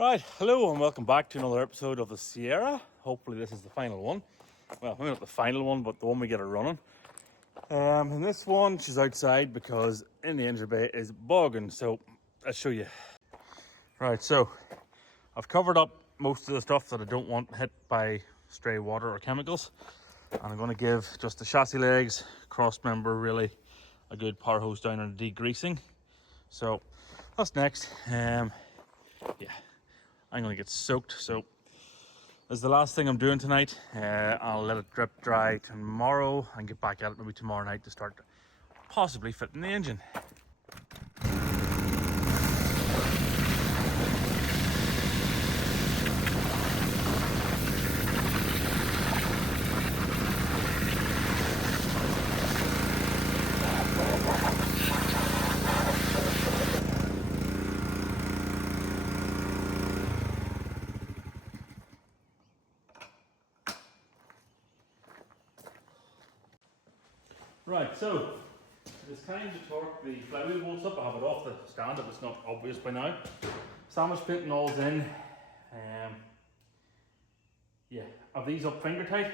Right, hello and welcome back to another episode of the Sierra. Hopefully this is the final one. Well, maybe not the final one, but the one we get her running. And this one, she's outside because in the engine bay is bogging, so I'll show you. Right, so I've covered up most of the stuff that I don't want hit by stray water or chemicals. And I'm going to give just the chassis legs, cross member, really a good power hose down and a degreasing. So that's next. Yeah, I'm going to get soaked. So this is the last thing I'm doing tonight. I'll let it drip dry tomorrow and get back at it maybe tomorrow night to start possibly fitting the engine. Right, so it's time to torque the flywheel bolts up. I have it off the stand if it's not obvious by now. Sandwich painting all's in. Yeah, I've these up finger tight.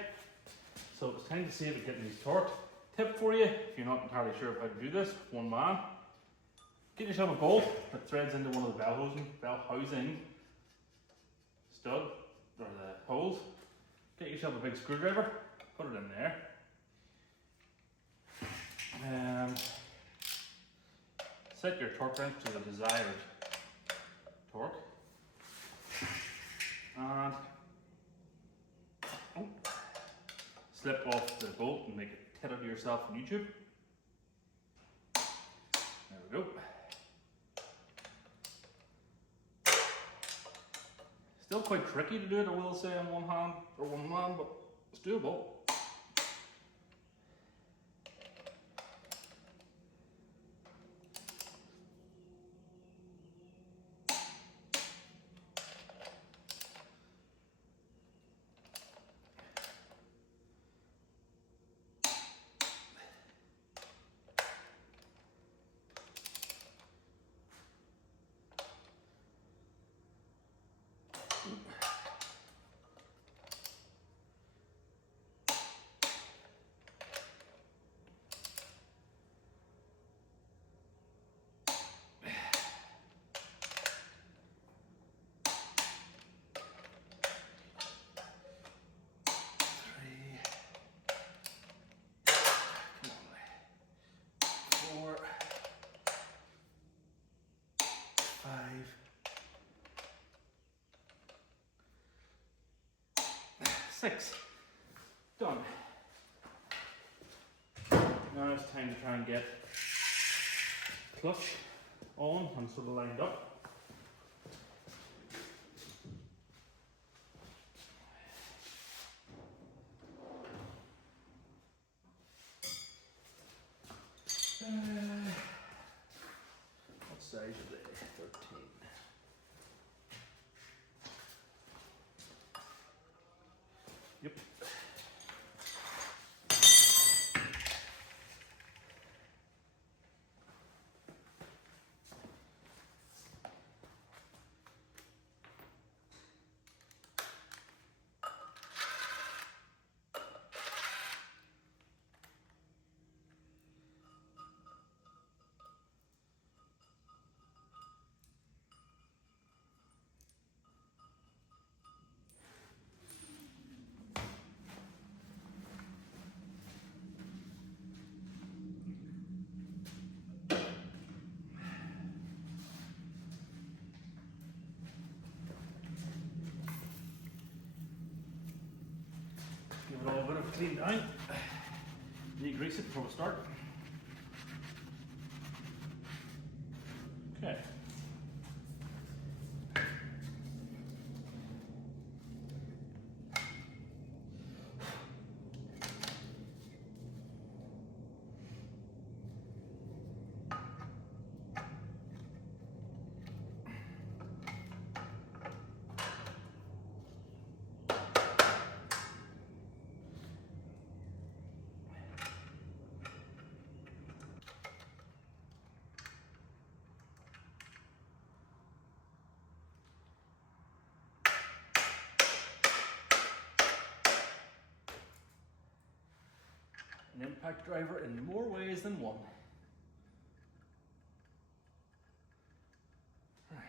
So it's time to see if it's getting these torqued. Tip for you, if you're not entirely sure of how to do this, one man. Get yourself a bolt that threads into one of the bell housing stud, or the holes. Get yourself a big screwdriver, put it in there. Set your torque wrench to the desired torque, and slip off the bolt and make a tit out of yourself on YouTube. There we go. Still quite tricky to do it, I will say, on one hand or one man, but it's doable. Six. Done. Now it's time to try and get clutch on and sort of lined up. What size are they? 13. Yep. Give it all a bit of a clean down. Degrease it before we start. Okay. an impact driver in more ways than one. Right.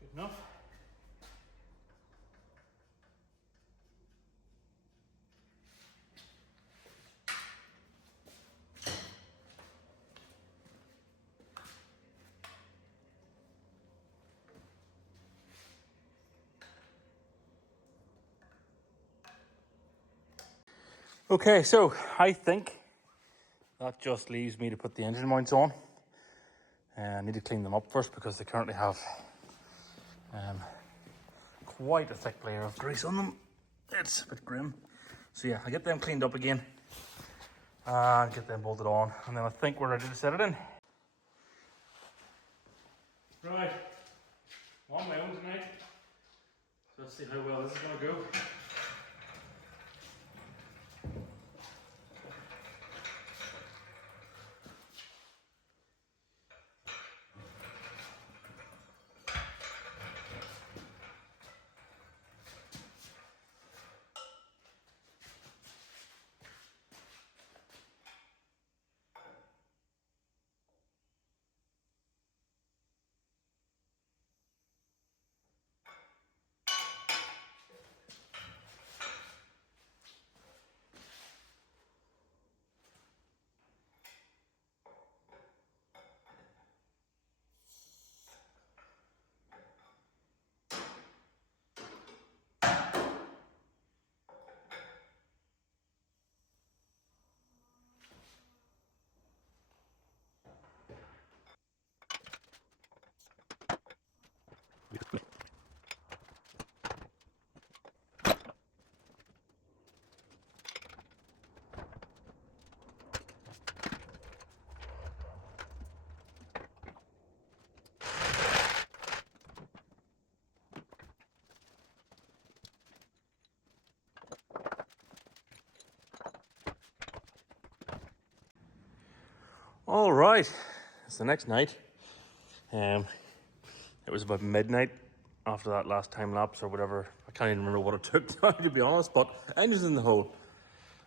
Good enough. Okay, so I think that just leaves me to put the engine mounts on. I need to clean them up first because they currently have quite a thick layer of grease on them. It's a bit grim. So yeah, I'll get them cleaned up again and get them bolted on, and then I think we're ready to set it in. Right, I'm on my own tonight. So let's see how well this is going to go. All right, it's the next night. It was about midnight after that last time lapse or whatever. I can't even remember what it took now, to be honest, but engine's in the hole.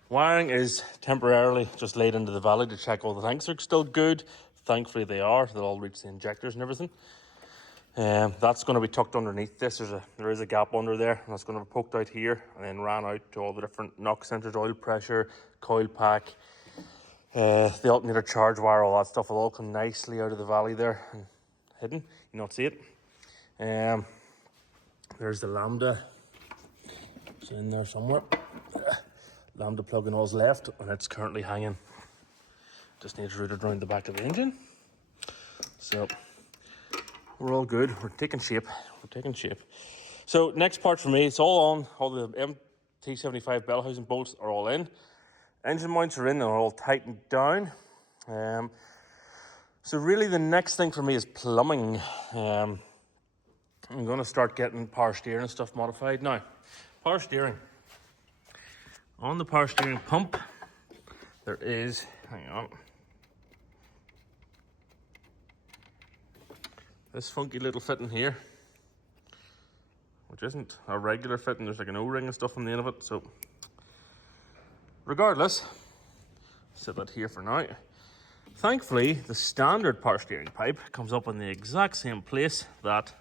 Wiring is temporarily just laid into the valley to check all the tanks are still good. Thankfully they are. They'll all reach the injectors and everything. That's going to be tucked underneath this. There is a gap under there, and that's going to be poked out here and then ran out to all the different knock centers, oil pressure, coil pack, the alternator charge wire, all that stuff will all come nicely out of the valley there and hidden. You not see it. There's the lambda. It's in there somewhere. Lambda plug and all's left, and it's currently hanging. Just needs routed around the back of the engine. So we're all good. We're taking shape. So next part for me, it's all on. All the MT75 bell housing bolts are all in. Engine mounts are in and are all tightened down. So really the next thing for me is plumbing. I'm going to start getting power steering and stuff modified. Now, power steering. On the power steering pump, there is, hang on, this funky little fitting here, which isn't a regular fitting. There's like an O-ring and stuff on the end of it. So regardless, set that here for now. Thankfully, the standard power steering pipe comes up in the exact same place that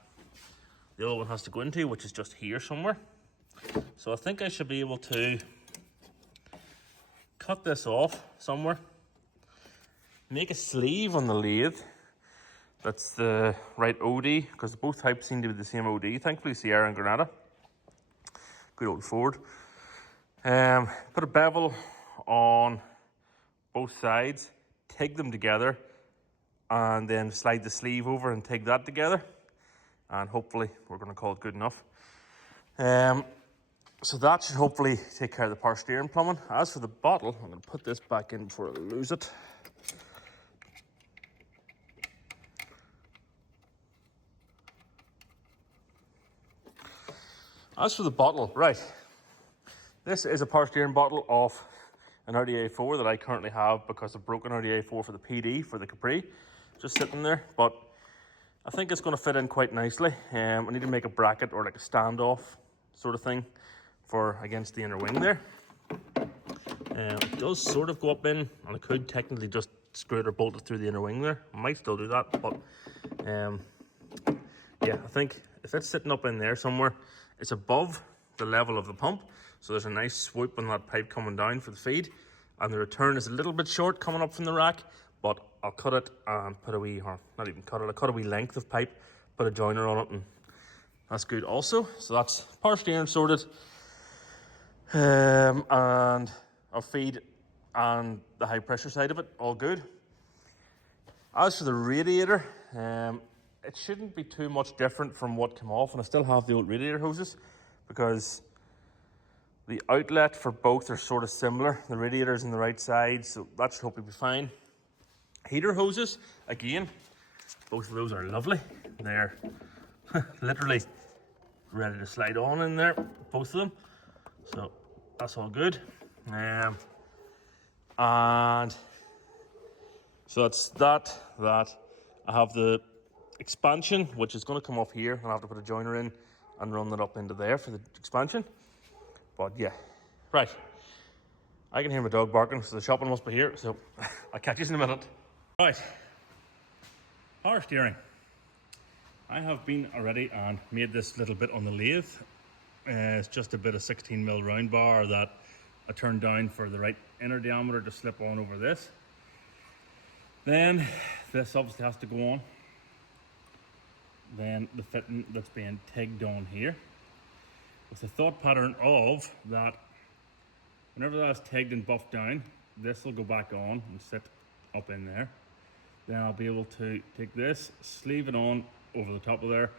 the other one has to go into, which is just here somewhere. So I think I should be able to cut this off somewhere, make a sleeve on the lathe that's the right OD, because both types seem to be the same OD. Thankfully, Sierra and Granada. Good old Ford. Put a bevel on both sides, TIG them together, and then slide the sleeve over and TIG that together. And hopefully we're going to call it good enough. So that should hopefully take care of the power steering plumbing. As for the bottle, I'm going to put this back in before I lose it. As for the bottle, right, this is a power steering bottle of an RDA4 that I currently have because I've broken RDA4 for the PD, for the Capri, just sitting there, but I think it's going to fit in quite nicely. I need to make a bracket or like a standoff sort of thing for against the inner wing there. It does sort of go up in, and I could technically just screw it or bolt it through the inner wing there. I might still do that, but yeah, I think if it's sitting up in there somewhere, it's above the level of the pump, so there's a nice swoop on that pipe coming down for the feed, and the return is a little bit short coming up from the rack, but I'll cut it and put a wee, or not even cut it, I'll cut a wee length of pipe, put a joiner on it, and that's good also. So that's power steering sorted, and our feed and the high pressure side of it, all good. As for the radiator, it shouldn't be too much different from what came off, and I still have the old radiator hoses because the outlet for both are sort of similar. The radiator's on the right side, so that should hopefully be fine. Heater hoses, again, both of those are lovely. They're literally ready to slide on in there, both of them. So that's all good. And so that's that. I have the expansion, which is going to come off here, and I'll have to put a joiner in and run that up into there for the expansion. But yeah, right. I can hear my dog barking, so the shopping must be here. So I'll catch you in a minute. Right, power steering. I have been already and made this little bit on the lathe. It's just a bit of 16mm round bar that I turned down for the right inner diameter to slip on over this. Then this obviously has to go on. Then the fitting that's being TIGged on here, with the thought pattern of that whenever that's TIGged and buffed down, this will go back on and sit up in there. Then I'll be able to take this, sleeve it on over the top of there,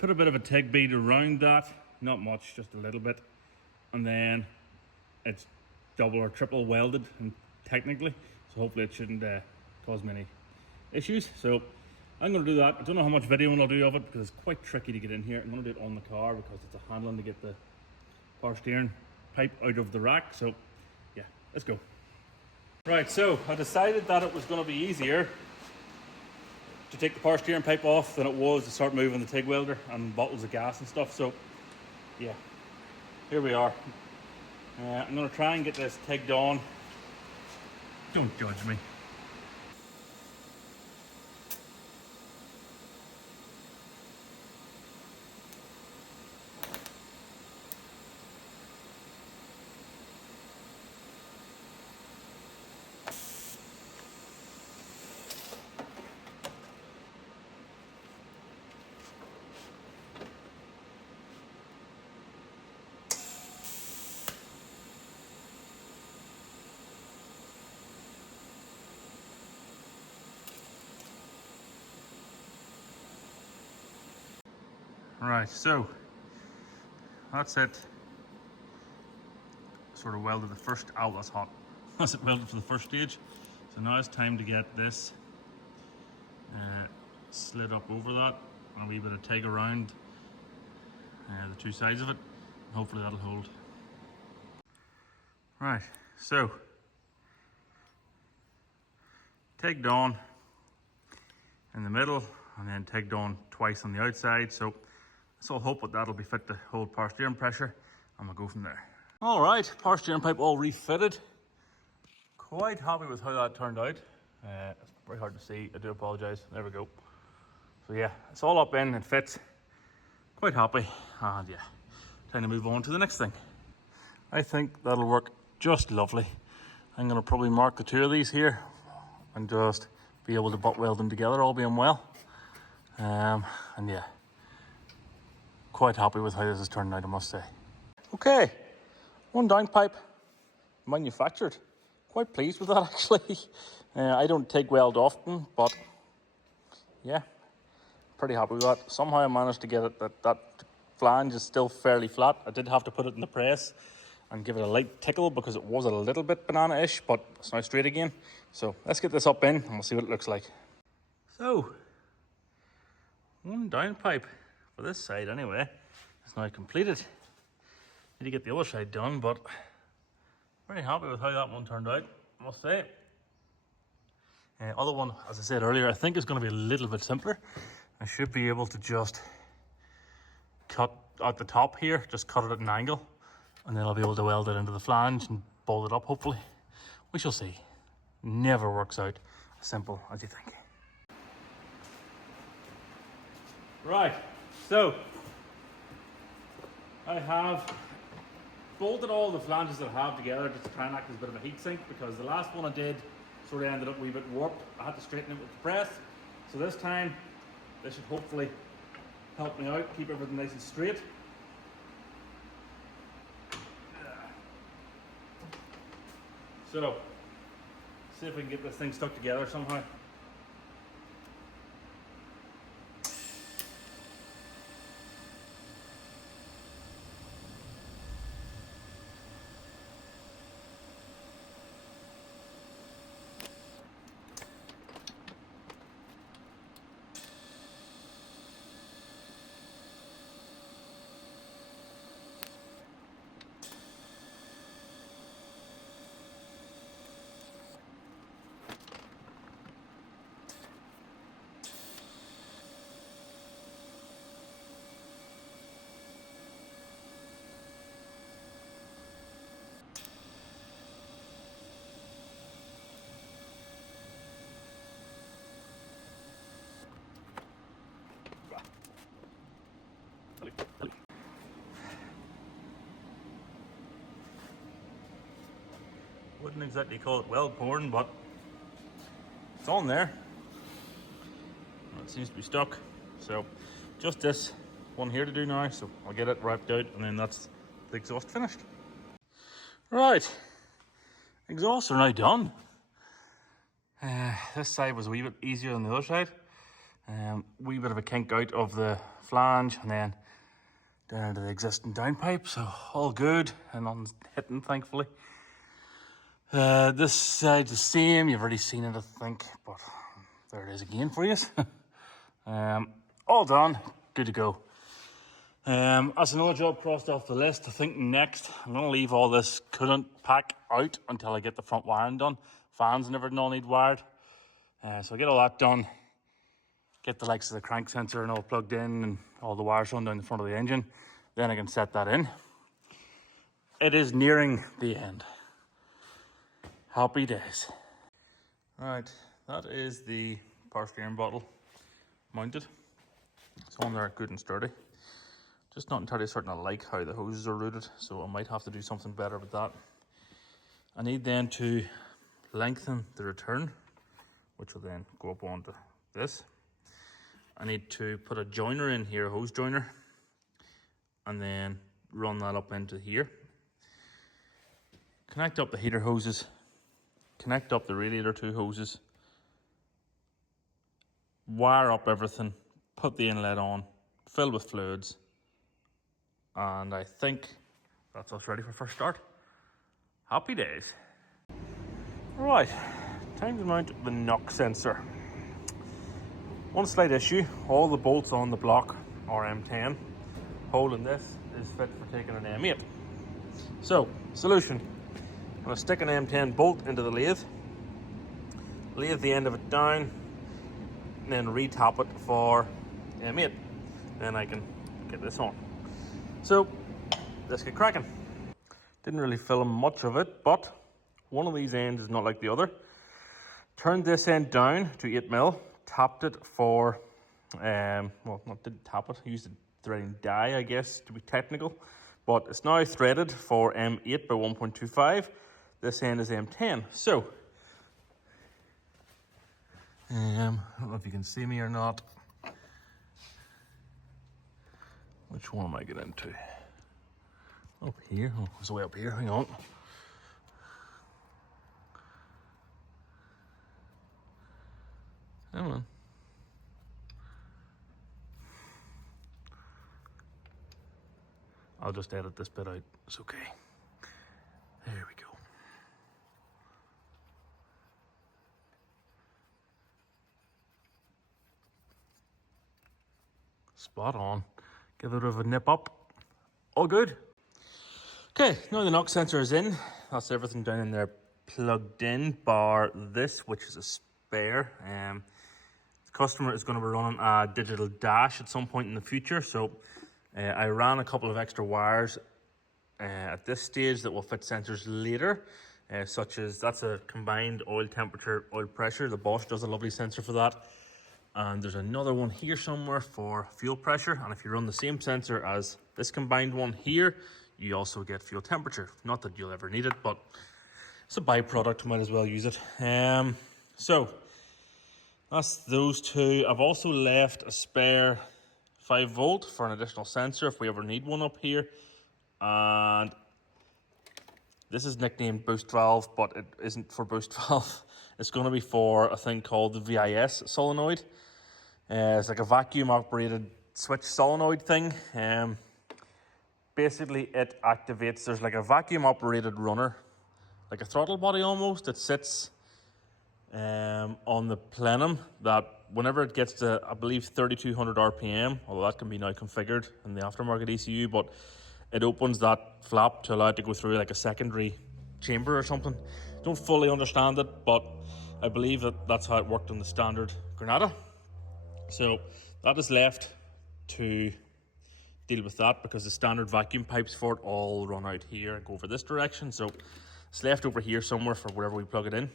put a bit of a TIG bead around that, not much, just a little bit, and then it's double or triple welded, and technically, so hopefully it shouldn't cause many issues. So I'm going to do that. I don't know how much video I'll do of it because it's quite tricky to get in here. I'm going to do it on the car because it's a handling to get the power steering pipe out of the rack. So yeah, let's go. Right, so I decided that it was going to be easier to take the power steering pipe off than it was to start moving the TIG welder and bottles of gas and stuff. So yeah, here we are. I'm going to try and get this TIGged on. Don't judge me. Right, so that's it. Sort of welded the first, oh that's hot. That's it welded for the first stage. So now it's time to get this slid up over that and a wee bit of TIG around the two sides of it. And hopefully that'll hold. Right, so TIGged on in the middle and then TIGged on twice on the outside. So I'll hope that that'll be fit to hold power steering pressure, and we'll go from there. All right, power steering pipe all refitted. Quite happy with how that turned out. It's very hard to see, I do apologise. There we go. So yeah, it's all up in, it fits. Quite happy, and yeah, time to move on to the next thing. I think that'll work just lovely. I'm gonna probably mark the two of these here and just be able to butt weld them together, all being well. And yeah, quite happy with how this has turned out, I must say. Okay, one downpipe, manufactured quite pleased with that actually. I don't TIG weld often, but yeah, pretty happy with that. Somehow I managed to get it that flange is still fairly flat. I did have to put it in the press and give it a light tickle because it was a little bit banana-ish, but it's now straight again. So let's get this up in and we'll see what it looks like. So, one downpipe for this side anyway is now completed. Need to get the other side done, but very happy with how that one turned out, I must say. Other one, as I said earlier, I think is going to be a little bit simpler. I should be able to just cut out the top here, just cut it at an angle, and then I'll be able to weld it into the flange and bolt it up, hopefully. We shall see. Never works out as simple as you think. Right, so I have bolted all the flanges that I have together just to try and act as a bit of a heat sink, because the last one I did sort of ended up a wee bit warped. I had to straighten it with the press. So this time, this should hopefully help me out, keep everything nice and straight. So, see if we can get this thing stuck together somehow. Wouldn't exactly call it well poured, but it's on there. It seems to be stuck. So just this one here to do now, so I'll get it wrapped out and then that's the exhaust finished. Right, exhausts are now done. This side was a wee bit easier than the other side. Wee bit of a kink out of the flange and then down into the existing downpipe, so all good and nothing's hitting, thankfully. This side's the same, you've already seen it I think, but there it is again for you. All done, good to go. That's another job crossed off the list. I think next I'm going to leave all this coolant pack out until I get the front wiring done. Fans and everything all need wired. So I get all that done, get the likes of the crank sensor and all plugged in and all the wires run down the front of the engine. Then I can set that in. It is nearing the end. Happy days. Right, that is the power steering bottle mounted. It's on there good and sturdy. Just not entirely certain I like how the hoses are routed, so I might have to do something better with that. I need then to lengthen the return, which will then go up onto this. I need to put a joiner in here, a hose joiner, and then run that up into here. Connect up the heater hoses, connect up the radiator 2 hoses, wire up everything, put the inlet on, fill with fluids, and I think that's us ready for first start. Happy days. Right, time to mount the knock sensor. One slight issue, all the bolts on the block are M10. Hole in this is fit for taking an M8. So, solution. I'm going to stick an M10 bolt into the lathe the end of it down, and then re-tap it for M8. Then I can get this on. So, let's get cracking. Didn't really film much of it, but one of these ends is not like the other. Turned this end down to 8mm, tapped it for, well, not didn't tap it, I used a threading die, I guess, to be technical. But it's now threaded for M8 by 1.25. This end is M10. So, I don't know if you can see me or not. Which one am I getting into? Up here, oh, it's way up here, hang on. Come on. I'll just edit this bit out. It's okay. There we go. Spot on. Give it a bit of a nip up. All good. Okay, now the knock sensor is in. That's everything down in there plugged in, bar this, which is a spare. The customer is going to be running a digital dash at some point in the future, so I ran a couple of extra wires at this stage that will fit sensors later, such as that's a combined oil temperature, oil pressure. The Bosch does a lovely sensor for that. And there's another one here somewhere for fuel pressure. And if you run the same sensor as this combined one here, you also get fuel temperature. Not that you'll ever need it, but it's a byproduct, might as well use it. So that's those two. I've also left a spare 5 volt for an additional sensor if we ever need one up here. And this is nicknamed boost valve, but it isn't for boost valve. It's going to be for a thing called the VIS solenoid. It's like a vacuum operated switch solenoid thing. Basically it activates, there's like a vacuum operated runner, like a throttle body almost, that sits on the plenum, that whenever it gets to, I believe, 3200 RPM, although that can be now configured in the aftermarket ECU, but it opens that flap to allow it to go through like a secondary chamber or something. Don't fully understand it, but I believe that that's how it worked on the standard Granada. So that is left to deal with that, because the standard vacuum pipes for it all run out here and go over this direction. So it's left over here somewhere for wherever we plug it in.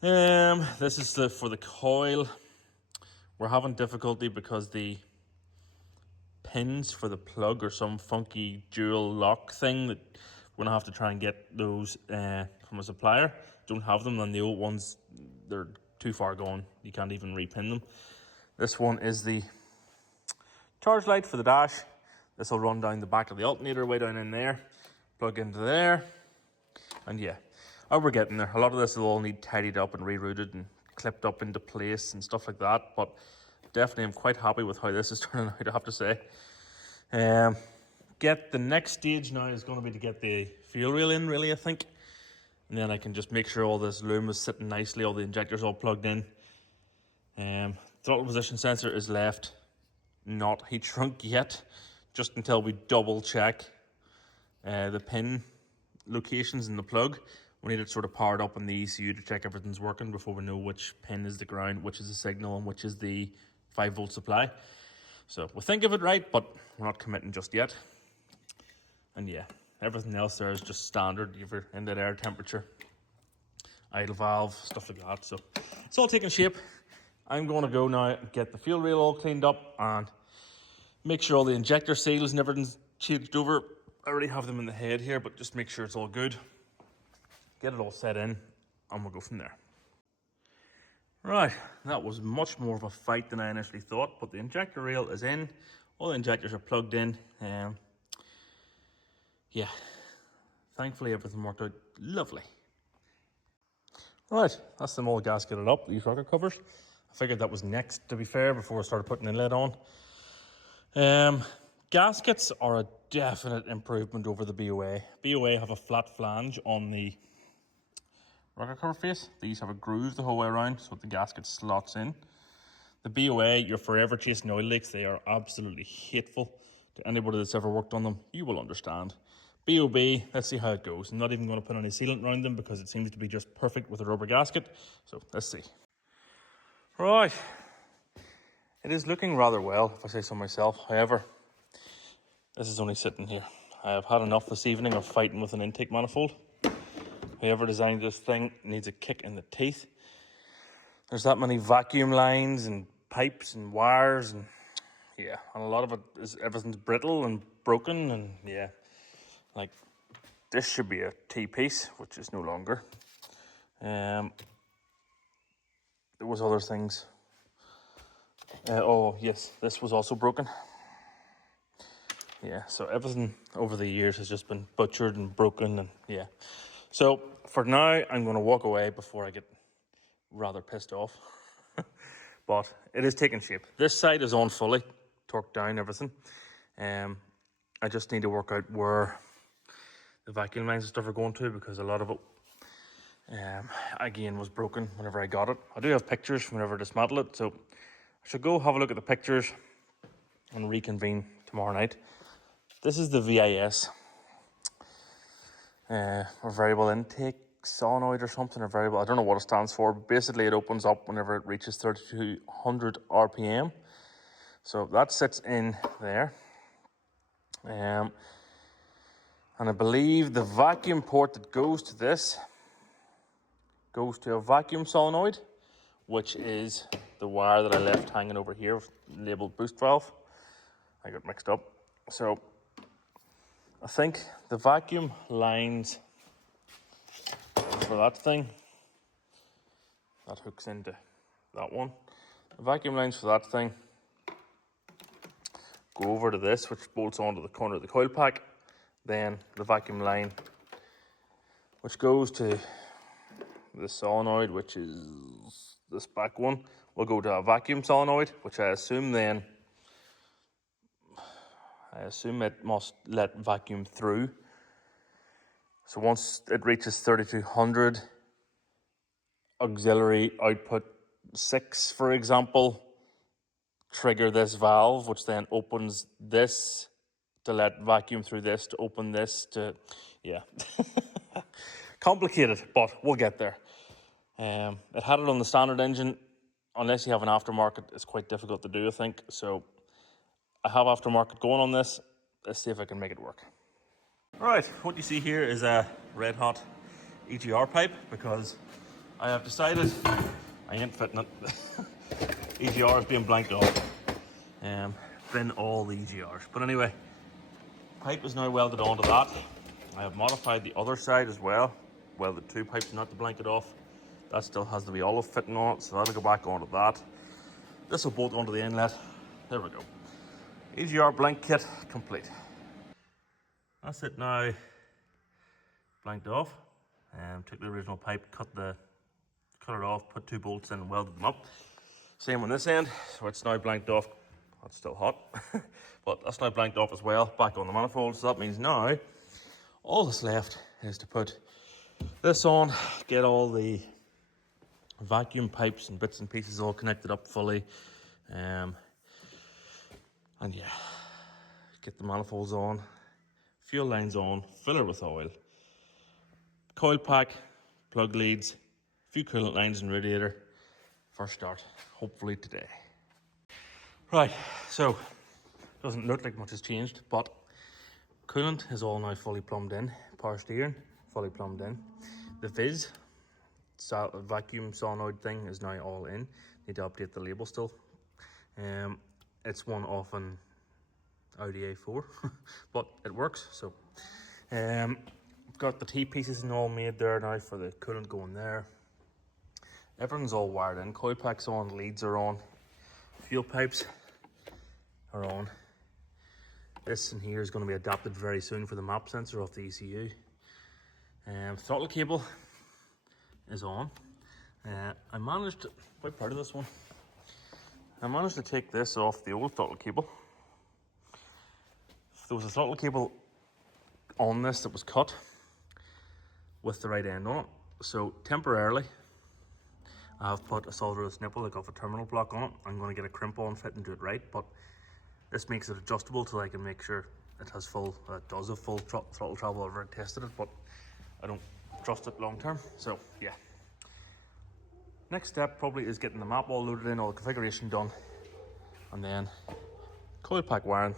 This is for the coil. We're having difficulty because the pins for the plug are some funky dual lock thing that we're gonna have to try and get those from a supplier. Don't have them, and the old ones, they're too far gone. You can't even repin them. This one is the charge light for the dash. This will run down the back of the alternator, way down in there, plug into there, and yeah, we're getting there. A lot of this will all need tidied up and rerouted and clipped up into place and stuff like that, but definitely I'm quite happy with how this is turning out, I have to say. Get the next stage now is going to be to get the fuel rail in, really, I think. And then I can just make sure all this loom is sitting nicely, all the injectors all plugged in. Throttle position sensor is left not heat shrunk yet, just until we double check the pin locations in the plug. We need it sort of powered up in the ECU to check everything's working before we know which pin is the ground, which is the signal, and which is the 5 volt supply. So we'll think of it right, but we're not committing just yet. And yeah, everything else there is just standard. You have your inlet air temperature, idle valve, stuff like that. So it's all taking shape. I'm going to go now and get the fuel rail all cleaned up and make sure all the injector seals and everything's changed over. I already have them in the head here, but just make sure it's all good. Get it all set in, and we'll go from there. Right, that was much more of a fight than I initially thought, but the injector rail is in. All the injectors are plugged in. Yeah, thankfully everything worked out lovely. Right, that's them all gasketed up, these rocker covers. I figured that was next, to be fair, before I started putting the lid on. Gaskets are a definite improvement over the BOA. BOA have a flat flange on the rocker cover face. These have a groove the whole way around, so the gasket slots in. The BOA, you're forever chasing oil leaks. They are absolutely hateful. To anybody that's ever worked on them, you will understand. BOB, let's see how it goes. I'm not even going to put any sealant around them because it seems to be just perfect with a rubber gasket. So let's see. Right, it is looking rather well, if I say so myself. However, this is only sitting here. I have had enough this evening of fighting with an intake manifold. Whoever designed this thing needs a kick in the teeth. There's that many vacuum lines and pipes and wires, and yeah, and a lot of it is, everything's brittle and broken, and yeah, like this should be a T-piece, which is no longer. There was other things. Oh yes, this was also broken. Yeah, so everything over the years has just been butchered and broken, and yeah. So for now, I'm going to walk away before I get rather pissed off. But it is taking shape. This side is on fully, torqued down, everything. I just need to work out where the vacuum lines and stuff are going to, because a lot of it, again, was broken whenever I got it. I do have pictures from whenever I dismantled it, so I should go have a look at the pictures and reconvene tomorrow night. This is the VIS, or variable intake solenoid or something, or variable, I don't know what it stands for, but basically it opens up whenever it reaches 3200 RPM. So that sits in there. And I believe the vacuum port that goes to this goes to a vacuum solenoid, which is the wire that I left hanging over here, labeled boost valve. I got mixed up. So I think the vacuum lines for that thing, that hooks into that one. The vacuum lines for that thing go over to this, which bolts onto the corner of the coil pack. Then the vacuum line, which goes to the solenoid, which is this back one, will go to a vacuum solenoid, which I assume it must let vacuum through. So once it reaches 3200, auxiliary output 6, for example, trigger this valve, which then opens this to let vacuum through this, to open this, to, yeah. Complicated, but we'll get there. It had it on the standard engine. Unless you have an aftermarket, it's quite difficult to do, I think. So I have aftermarket going on this. Let's see if I can make it work. All right, what you see here is a red hot EGR pipe, because I have decided I ain't fitting it. EGR is being blanked off. Bin all the EGRs. But anyway, pipe is now welded onto that. I have modified the other side as well. Welded 2 pipes, not to blank it off. That still has the wee olive fitting on it, so that'll go back onto that. This will bolt onto the inlet. There we go. EGR blank kit complete. That's it now. Blanked off. Took the original pipe, cut it off, put 2 bolts in and welded them up. Same on this end, so it's now blanked off. That's still hot, but that's now blanked off as well, back on the manifold. So that means now all that's left is to put this on, get all the vacuum pipes and bits and pieces all connected up fully, and yeah, get the manifolds on, fuel lines on, fill her with oil, coil pack, plug leads, a few coolant lines and radiator. First start, hopefully today. Right, so doesn't look like much has changed, but coolant is all now fully plumbed in. Power steering, fully plumbed in. The Viz vacuum solenoid thing is now all in. Need to update the label still. It's one off an Audi A4, but it works. So, got the T-pieces and all made there now for the coolant going there. Everything's all wired in. Coil packs on, leads are on, fuel pipes are on. This in here is going to be adapted very soon for the map sensor off the ECU. Throttle cable is on. I managed to, quite proud of this one. I managed to take this off the old throttle cable. There was a throttle cable on this that was cut with the right end on it. So temporarily, I've put a solderless nipple like off a terminal block on it. I'm going to get a crimp on, fit and do it right, but this makes it adjustable so I can make sure it has it does have full throttle travel. I've already tested it, but I don't trust it long term. So yeah. Next step probably is getting the map all loaded in, all the configuration done, and then coil pack wiring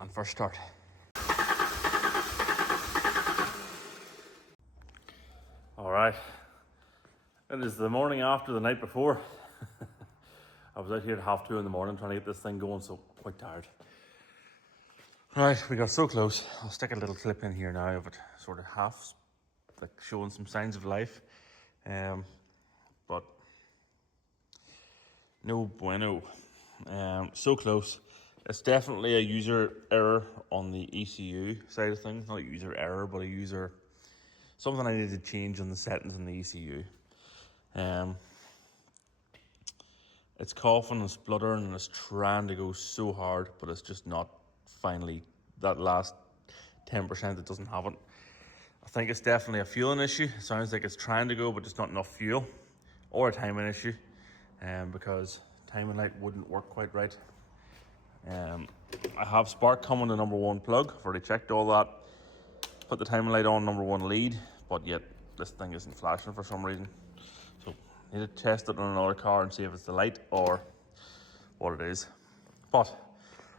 and first start. All right, it is the morning after the night before. I was out here at 2:30 in the morning trying to get this thing going, so quite tired. All right, we got so close. I'll stick a little clip in here now of it, sort of half, like showing some signs of life. But no bueno. So close. It's definitely a user error on the ECU side of things. Not a user error, but something I need to change on the settings in the ECU. It's coughing and spluttering and it's trying to go so hard, but it's just not finally that last 10% that doesn't have it. I think it's definitely a fueling issue. It sounds like it's trying to go, but just not enough fuel, or a timing issue, because timing light wouldn't work quite right. I have spark coming to number 1 plug. I've already checked all that. Put the timing light on number 1 lead, but yet this thing isn't flashing for some reason. So I need to test it on another car and see if it's the light or what it is. But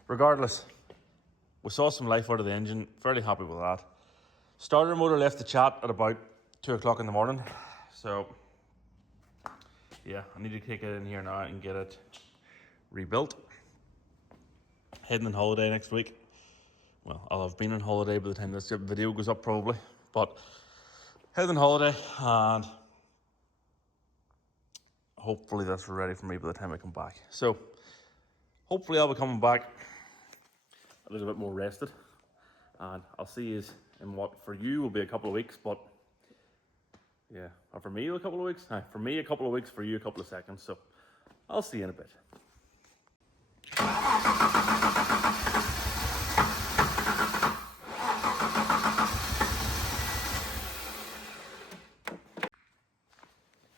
regardless, we saw some life out of the engine. Fairly happy with that. Starter motor left the chat at about 2 o'clock in the morning. So yeah, I need to take it in here now and get it rebuilt. Heading on holiday next week. Well, I'll have been on holiday by the time this video goes up probably. But heading on holiday, and hopefully that's ready for me by the time I come back. So hopefully I'll be coming back a little bit more rested. And I'll see you in what for you will be a couple of weeks, but yeah, or for me a couple of weeks. For me a couple of weeks, for you a couple of seconds. So I'll see you in a bit.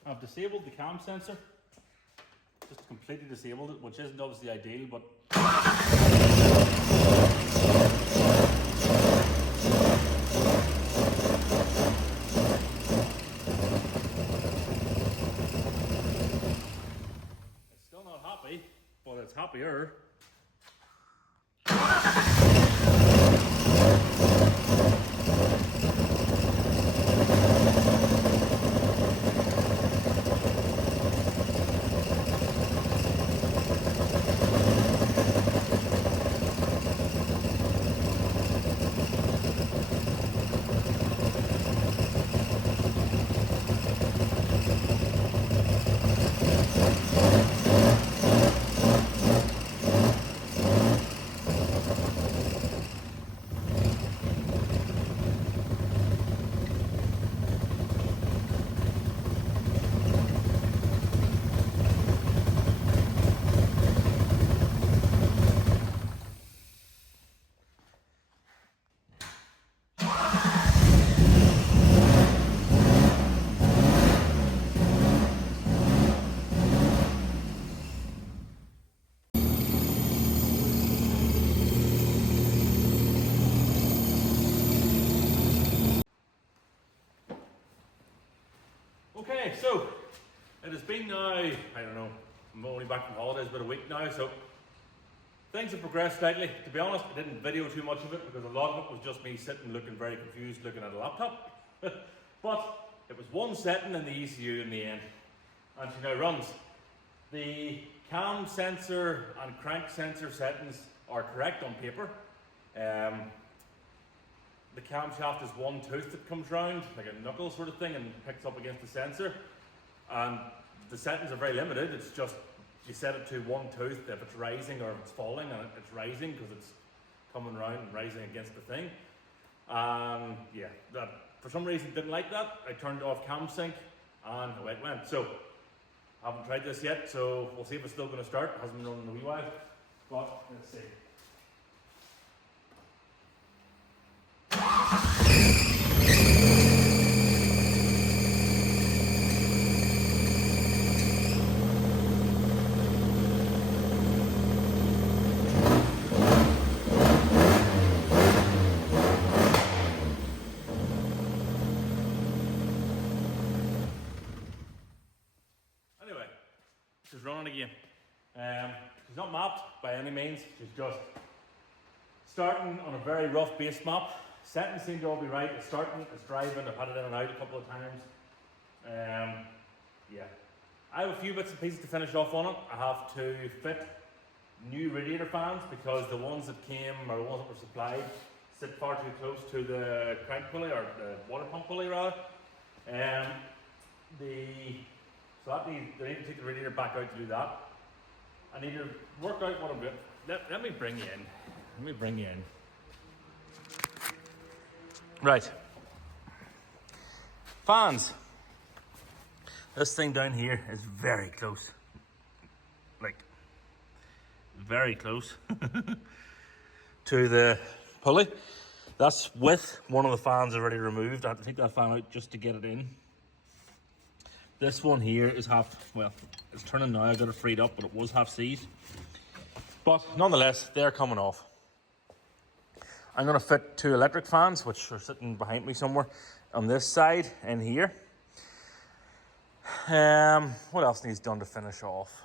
I've disabled the cam sensor, just completely disabled it, which isn't obviously ideal, but it's still not happy, but it's happier. Okay, so it has been now, I don't know, I'm only back from holidays about a week now, so things have progressed slightly. To be honest, I didn't video too much of it because a lot of it was just me sitting looking very confused looking at a laptop. But it was one setting in the ECU in the end, and she now runs. The cam sensor and crank sensor settings are correct on paper. The camshaft is one tooth that comes round, like a knuckle sort of thing, and picks up against the sensor. And the settings are very limited. It's just, you set it to one tooth if it's rising or if it's falling, and it's rising because it's coming round and rising against the thing. Yeah, that for some reason didn't like that. I turned off cam sync and away it went. So, I haven't tried this yet, so we'll see if it's still going to start. It hasn't been running in a wee while, but let's see. Anyway, she's running again. She's not mapped by any means. She's just starting on a very rough base map. Settings seem to all be right. It's starting, it's driving. I've had it in and out a couple of times. Yeah, I have a few bits and pieces to finish off on it. I have to fit new radiator fans because the ones that came, or the ones that were supplied, sit far too close to the crank pulley, or the water pump pulley rather. So that needs, I need to take the radiator back out to do that. I need to work out what I'm doing. Let me bring you in. Let me bring you in. Right. Fans. This thing down here is very close. very close to the pulley. That's with one of the fans already removed. I had to take that fan out just to get it in. This one here is half, well, it's turning now. I got it freed up, but it was half seized. But nonetheless, they're coming off. I'm going to fit 2 electric fans, which are sitting behind me somewhere on this side and here. What else needs done to finish off?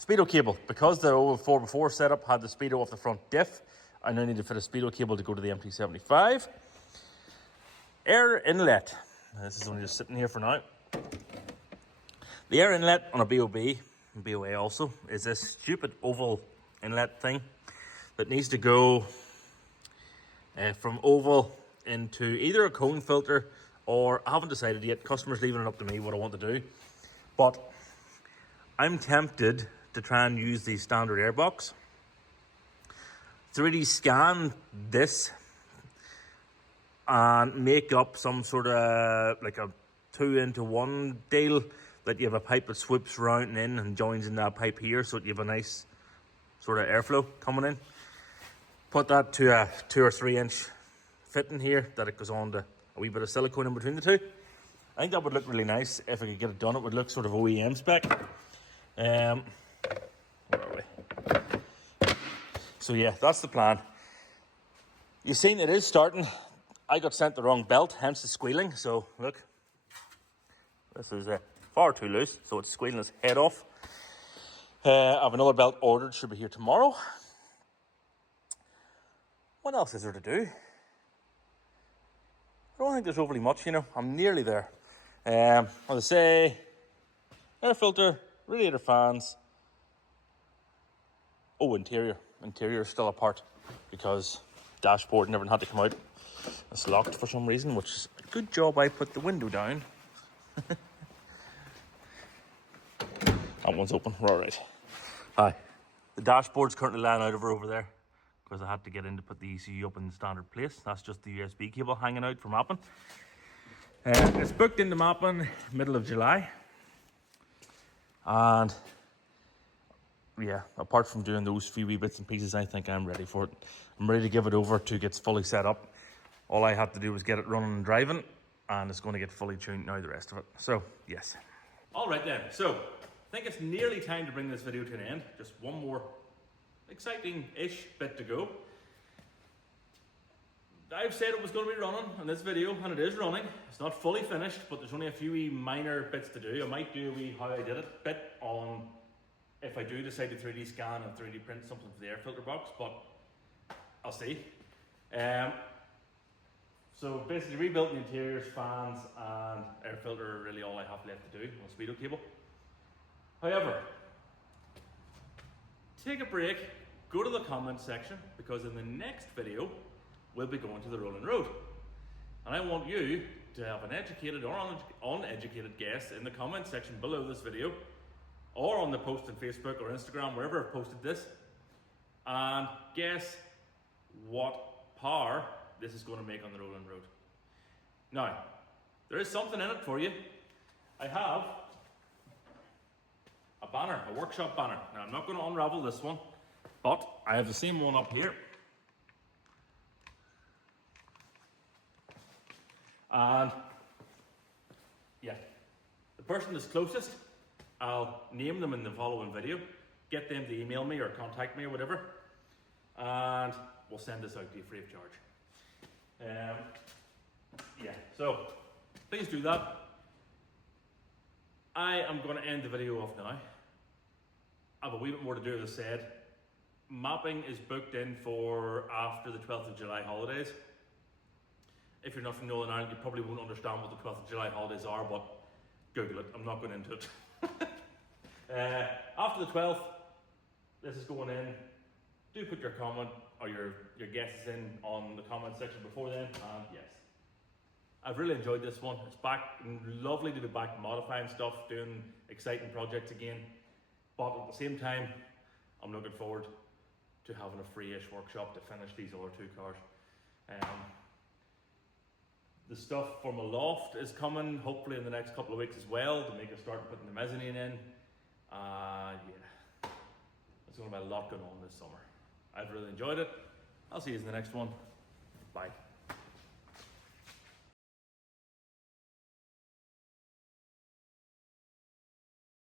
Speedo cable. Because the old 4x4 setup had the speedo off the front diff, I now need to fit a speedo cable to go to the MT75. Air inlet. This is only just sitting here for now. The air inlet on a BOB, BOA also, is this stupid oval inlet thing that needs to go from oval into either a cone filter, or I haven't decided yet. Customer's leaving it up to me what I want to do. But I'm tempted to try and use the standard airbox. 3D scan this and make up some sort of like a 2-into-1 deal, that you have a pipe that swoops round and in and joins in that pipe here, so that you have a nice sort of airflow coming in. Put that to a 2 or 3 inch fitting here, that it goes on to a wee bit of silicone in between the two. I think that would look really nice if I could get it done. It would look sort of OEM spec. Where are we? So yeah, that's the plan. You've seen it is starting. I got sent the wrong belt, hence the squealing. So look, this is far too loose, so it's squealing its head off. I have another belt ordered, should be here tomorrow. What else is there to do? I don't think there's overly much, you know. I'm nearly there. As I say, air filter, radiator fans. Oh, interior. Interior is still apart because dashboard never had to come out. It's locked for some reason, which is a good job I put the window down. That one's open, we're all right. Hi. The dashboard's currently lying out over there because I had to get in to put the ECU up in the standard place. That's just the USB cable hanging out for mapping. It's booked into mapping middle of July. And yeah, apart from doing those few wee bits and pieces, I think I'm ready for it. I'm ready to give it over to get fully set up. All I had to do was get it running and driving, and it's going to get fully tuned now, the rest of it. So, yes. All right then, so I think it's nearly time to bring this video to an end. Just one more exciting-ish bit to go. I've said it was going to be running in this video, and it is running. It's not fully finished, but there's only a few wee minor bits to do. I might do a wee how I did it bit on if I do decide to 3D scan and 3D print something for the air filter box, but I'll see. So basically rebuilt the interiors, fans and air filter are really all I have left to do on speedo cable. However, take a break, go to the comments section, because in the next video we'll be going to the rolling road. And I want you to have an educated or uneducated guess in the comment section below this video, or on the post on Facebook or Instagram, wherever I've posted this, and guess what power this is going to make on the rolling road. Now, there is something in it for you. I have a banner, a workshop banner. Now, I'm not going to unravel this one, but I have the same one up here. And yeah, the person that's closest, I'll name them in the following video, get them to email me or contact me or whatever, and we'll send this out to you free of charge. Yeah, so please do that. I am going to end the video off now. I have a wee bit more to do, as I said. Mapping is booked in for after the 12th of July holidays. If you're not from Northern Ireland, you probably won't understand what the 12th of July holidays are, but Google it, I'm not going into it. After the 12th, this is going in. Do put your comment or your guesses in on the comment section before then, and yes. I've really enjoyed this one. It's back, lovely to be back modifying stuff, doing exciting projects again. But at the same time, I'm looking forward to having a free-ish workshop to finish these other two cars. The stuff for my loft is coming, hopefully in the next couple of weeks as well, to make us start putting the mezzanine in. Yeah, it's going to going to be a lot going on this summer. I've really enjoyed it. I'll see you in the next one. Bye.